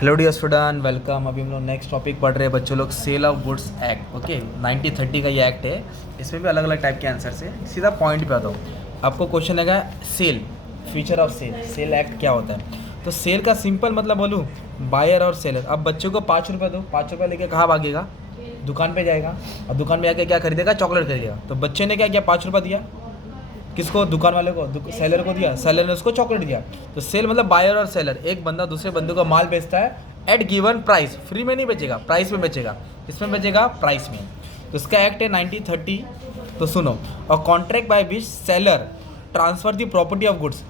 Hello dear student, welcome. अभी हम लोग नेक्स्ट टॉपिक पढ़ रहे हैं बच्चों लोग, sale of goods act. Okay, 1930 का ये एक्ट है। इसमें भी अलग अलग टाइप के आंसर्स है। सीधा पॉइंट पे आता हूँ। आपको क्वेश्चन है sale, feature of sale, sale act क्या होता है। तो सेल का सिंपल मतलब बोलूँ, बायर और सेलर। अब बच्चों को 5 रुपये दो, 5 रुपये लेके कहाँ भागेगा, दुकान पे जाएगा और दुकान में जाके क्या खरीदेगा, चॉकलेट खरीदेगा। तो बच्चे ने क्या किया, 5 रुपये दिया किसको, दुकान वाले को, सेलर को दिया, सेलर ने उसको चॉकलेट दिया। तो सेल मतलब बायर और सेलर, एक बंदा दूसरे बंदे को माल बेचता है एट गिवन प्राइस। फ्री में नहीं बेचेगा, प्राइस में बेचेगा। किसमें बेचेगा, प्राइस में। तो इसका एक्ट है 1930। तो सुनो, और contract by which seller transfer the property of goods.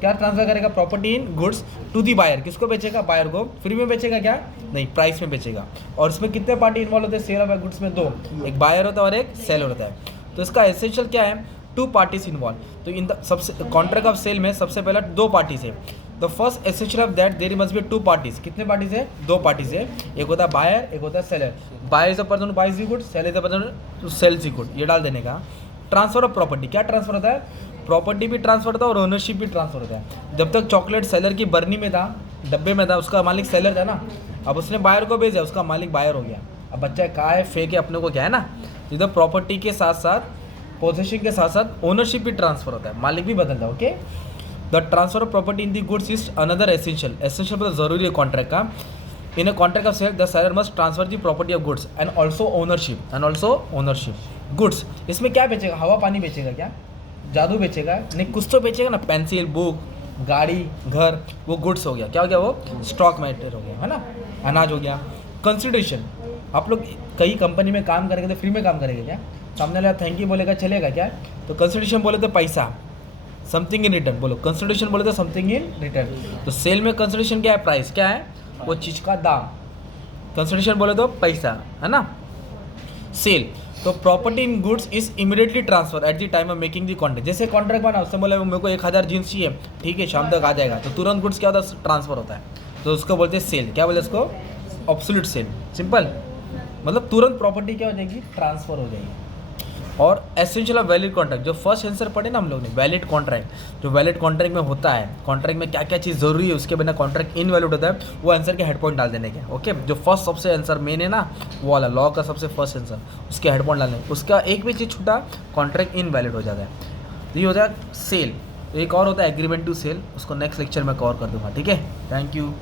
क्या ट्रांसफर करेगा, property in goods to the buyer. किसको बेचेगा, बायर को। फ्री में बेचेगा क्या, नहीं, प्राइस में बेचेगा। और इसमें कितने पार्टी इन्वॉल्व होते हैं सेल ऑफ गुड्स में, दो, एक बायर होता है और एक सेलर होता है। तो इसका एसेंशियल क्या है, टू पार्टीज इन्वॉल्व। तो इन द सबसे कॉन्ट्रैक्ट ऑफ सेल में सबसे पहला दो पार्टीज है। The first essential of that there must be two parties. कितने पार्टीज है, दो पार्टीज है। एक होता है बायर, एक होता है seller. Buyer is the person who buys the good, seller is the person who sells the good. ये डाल देने का। ट्रांसफर ऑफ प्रॉपर्टी, क्या ट्रांसफर होता है, प्रॉपर्टी भी ट्रांसफर होता है और ओनरशिप भी ट्रांसफर होता है। जब तक चॉकलेट सेलर की बर्नी में था, डब्बे में था, उसका मालिक सेलर था ना। अब उसने बायर को भेजा, उसका मालिक बायर हो गया। अब बच्चा कहा है, फेक है, अपने को क्या है ना। इधर प्रॉपर्टी के साथ साथ, पोजेशन के साथ साथ ओनरशिप भी ट्रांसफर होता है, मालिक भी बदलता है। Okay, the transfer of property in the goods is another essential. Essential मतलब जरूरी है कॉन्ट्रैक्ट का। In a contract of sale the seller must transfer the property of goods and also ownership goods. इसमें क्या बेचेगा, हवा पानी बेचेगा क्या, जादू बेचेगा नहीं, कुछ तो बेचेगा ना। पेंसिल, बुक, गाड़ी, घर, वो गुड्स हो गया। क्या हो गया, वो स्टॉक मैटर हो गया, है ना, अनाज हो गया। कंसिडरेशन, आप लोग कई कंपनी में काम करेंगे तो फ्री में काम करेंगे क्या, सामने वाला थैंक यू बोलेगा चलेगा क्या। तो कंसिडरेशन बोले तो पैसा, समथिंग इन रिटर्न। बोलो कंसिडरेशन बोले तो समथिंग इन रिटर्न। तो सेल में कंसिडरेशन क्या है, प्राइस क्या है, वो चीज़ का दाम। कंसिडरेशन बोले तो पैसा, है ना। सेल तो property in goods is immediately transfer at the time of making the contract. जैसे कॉन्ट्रैक्ट बना, उससे बोले मेरे को 1000 जीन्स चाहिए, ठीक है, शाम तक आ जाएगा। तो तुरंत गुड्स क्या होता है, ट्रांसफर होता है। तो उसको बोलते हैं सेल। क्या बोले उसको, ऑब्सोल्यूट सेल। सिंपल मतलब तुरंत प्रॉपर्टी क्या हो जाएगी, ट्रांसफर हो जाएगी। और एसेंशियल ऑफ वैलिड कॉन्ट्रैक्ट, जो फर्स्ट आंसर पढ़े ना हम लोग ने, वैलिड कॉन्ट्रैक्ट। जो वैलिड कॉन्ट्रैक्ट में होता है, कॉन्ट्रैक्ट में क्या क्या चीज़ जरूरी है, उसके बिना कॉन्ट्रैक्ट इनवैलिड होता है, वो आंसर के हेड पॉइंट डाल देने के। ओके, जो फर्स्ट सबसे आंसर मेन है ना, वो वाला लॉ का सबसे फर्स्ट आंसर, उसके हेड पॉइंट डालने, उसका एक भी चीज़ छूटा, कॉन्ट्रैक्ट इनवैलिड हो जाता है। तो ये हो जाए सेल। एक और होता है एग्रीमेंट टू सेल, उसको नेक्स्ट लेक्चर में कवर कर दूंगा, ठीक है। Thank you.